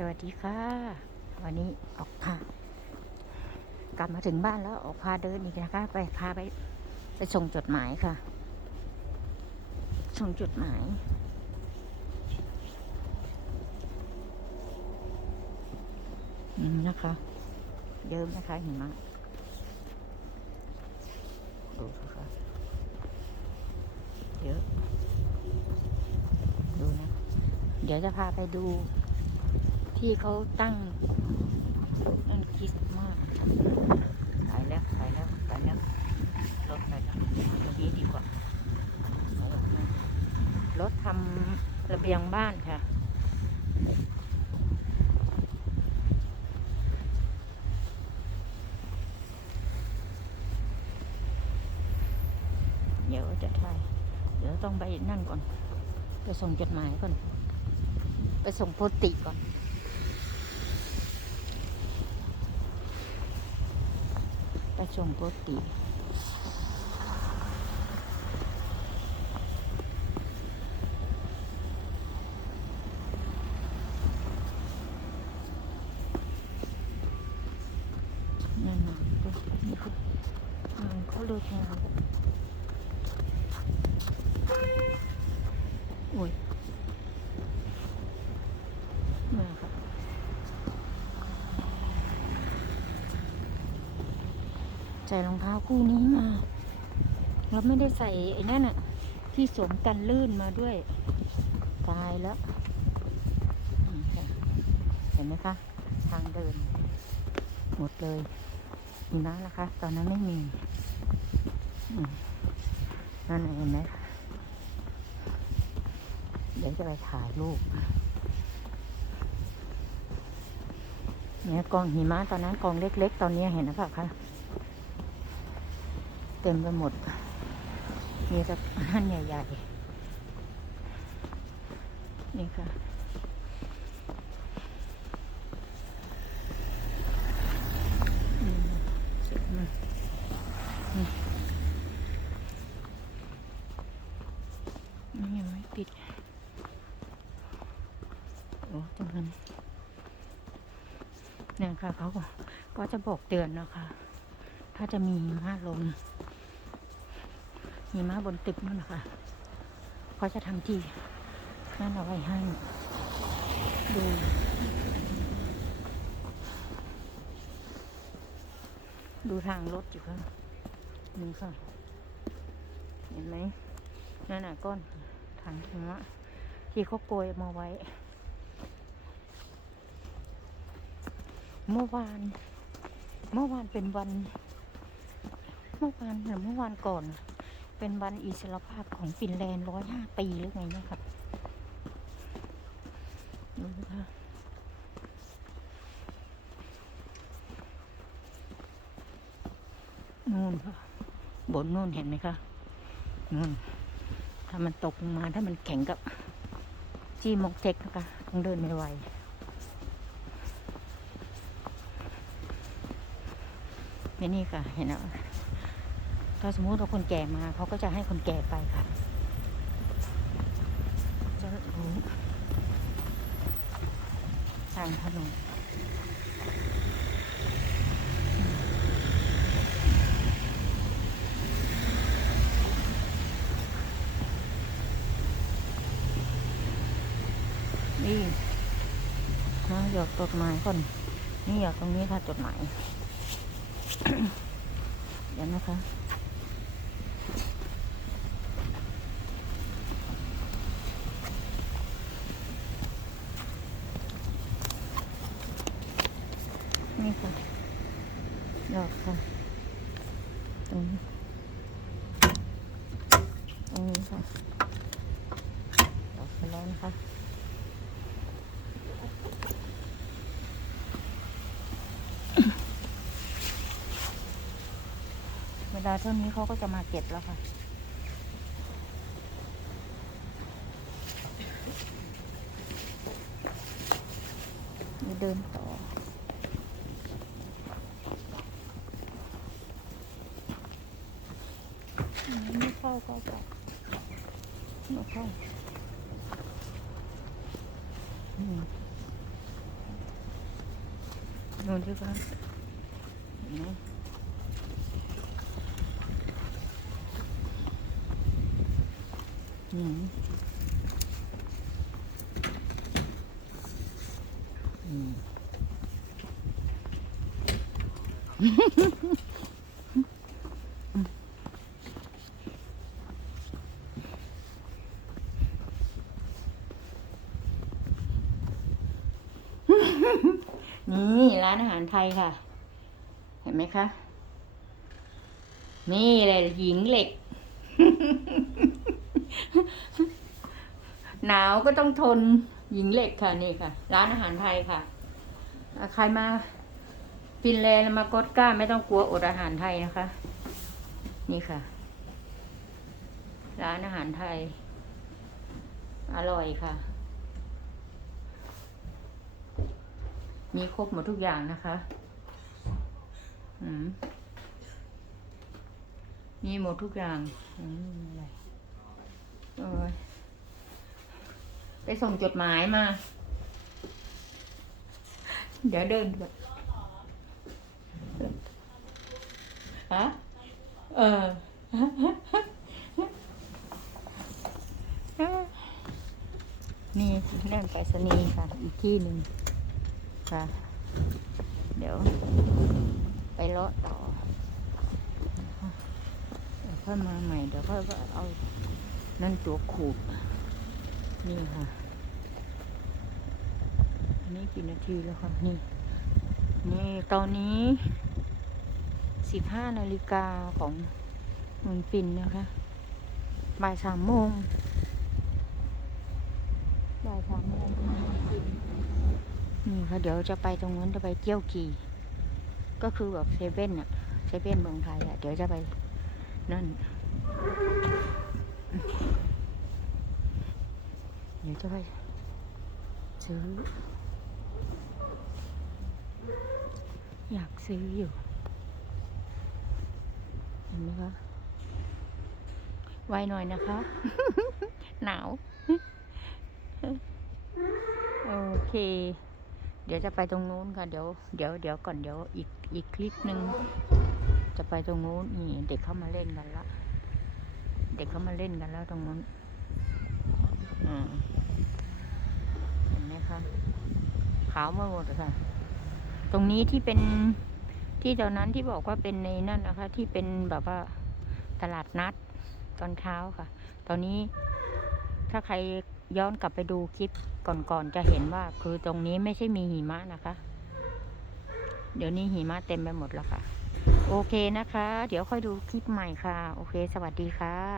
สวัสดีค่ะ วันนี้ออกพากลับมาถึงบ้านแล้วออกพาเดินอีกนะคะ ไปพาไปไปส่งจดหมายค่ะ ส่งจดหมายนี่นะคะเยิ้มนะคะเห็นไหมดูค่ะเยอะ ดูนะ เดี๋ยวจะพาไปดู ที่เขาตั้งนั่นคริสต์มาสไปแล้วไปแล้วไปแล้วรถไปแล้วตรงนี้ดีกว่ารถทำระเบียงบ้านค่ะเดี๋ยวจะถ่าย เดี๋ยวต้องไปนั่นก่อน ไปส่งจดหมายก่อน ไปส่งโพสติก่อน ประชงโกตินั่นน่ะก็นี่เขาอืมเขาเลิกงานแล้วโอ้ย มาค่ะ ใส่รองเท้าคู่นี้มาแล้วไม่ได้ใส่ไอ้นั่นอะที่สวมกันลื่นมาด้วย ตายแล้ว เห็นไหมคะ ทางเดิน หมดเลยมีน้ำนะคะ ตอนนั้นไม่มีนั่นเห็นไหมเดี๋ยวจะไปถ่ายรูปเนี่ยกองหิมะตอนนั้นกองเล็ก ๆ ตอนนี้เห็นนะเปล่าคะ เต็มไปหมด มีแต่นั่นใหญ่ ๆ นี่ค่ะยังไม่ปิด โอ้ตรงนั้นเนี่ยค่ะเขาก็ก็จะบอกเตือนนะคะ ถ้าจะมีหิม้าลงหิม้าบนตึกนั่นนะคะเขาจะทำที่นั่นเอาไว้ให้ดูดูทางรถอยู่ค่ะนี่ค่ะ เห็นไหมนั่นน่ะก้อนทางหิมะที่เขาโกยมาไว้ เมื่อวาน เมื่อวานเป็นวัน เมื่อวานหรือเมื่อวานก่อน เป็นวันอิสรภาพของฟินแลนด์ร้อยห้าปีหรือไงเนะครับดูนะคะนู่นค่ะบนนู่นเห็นไหมคะนู่นถ้ามันตกมาถ้ามันแข็งกับจีมอกเทคนะคะต้องเดินไม่ไหวนี่นี่ค่ะเห็นแล้ว ถ้าสมมุติว่าคนแก่มาเขาก็จะให้คนแก่ไปค่ะจะรู้ทางถนนนี่นะหยอกจดหมายก่อน นี่หยอกตรงนี้ค่ะจดหมาย เดี๋ยวนะคะ นี่ค่ะดอกค่ะ ตรงนี้ตรงนี้ค่ะดอกไปแล้วนะคะเวลาเท่านี้เขาก็จะมาเก็บแล้วค่ะเดินต่ออืมไม่ เข้าก็กลับไม่เข้าอืม ดูสิคะเห็ นี่ร้านอาหารไทยค่ะ เห็นไหมคะ นี่เลยหญิงเหล็ก หนาวก็ต้องทนหญิงเหล็กค่ะนี่ค่ะ ร้านอาหารไทยค่ะอะใครมาฟินแลนด์มากดก้าไม่ต้องกลัวอดอาหารไทยนะคะ นี่ค่ะ ร้านอาหารไทย อร่อยค่ะ มีครบหมดทุกอย่างนะคะอืมมีหมดทุกอย่างอืมอะไรไปส่งจดหมายมา เดี๋ยวเดินแบบฮะ เออนี่นั่นไปรษณีย์ค่ะ อีกที่หนึ่ง ค่ะ เดี๋ยว ไปเลาะต่อค่อยมาใหม่เดี๋ยวค่อยว่าเอา นั่นตัวขูด นี่ค่ะ นี่กี่นาทีแล้วค่ะนี่ นี่ตอนนี้สิบห้านาฬิกาของมืองปินนะคะบ่ายสามโมงบ่ายสามโมง นี่ค่ะเดี๋ยวจะไปตรงนู้นจะไปเกี้ยวกีก็คือแบบเซเว่นอะเซเว่นเมืองไทยอะเดี๋ยวจะไปนั่น เดี๋ยวจะไปซื้อ อยากซื้ออยู่เห็นไหมคะไวหน่อยนะคะ หนาว โอเค เดี๋ยวจะไปตรงนู้นค่ะ เดี๋ยว เดี๋ยว เดี๋ยวก่อน เดี๋ยว อีก อีกคลิปหนึ่งจะไปตรงนู้น นี่เด็กเข้ามาเล่นกันละ เด็กเข้ามาเล่นกันแล้วตรงนู้นอืมเห็นไหมคะขาวมาหมดเลยค่ะ ตรงนี้ที่เป็นที่ตอนนั้นที่บอกว่าเป็นในนั่นนะคะ ที่เป็นแบบว่าตลาดนัดตอนเช้าค่ะ ตอนนี้ถ้าใคร ย้อนกลับไปดูคลิปก่อนๆจะเห็นว่า คือตรงนี้ไม่ใช่มีหิมะนะคะ เดี๋ยวนี้หิมะเต็มไปหมดแล้วค่ะ โอเคนะคะ เดี๋ยวค่อยดูคลิปใหม่ค่ะ โอเค สวัสดีค่ะ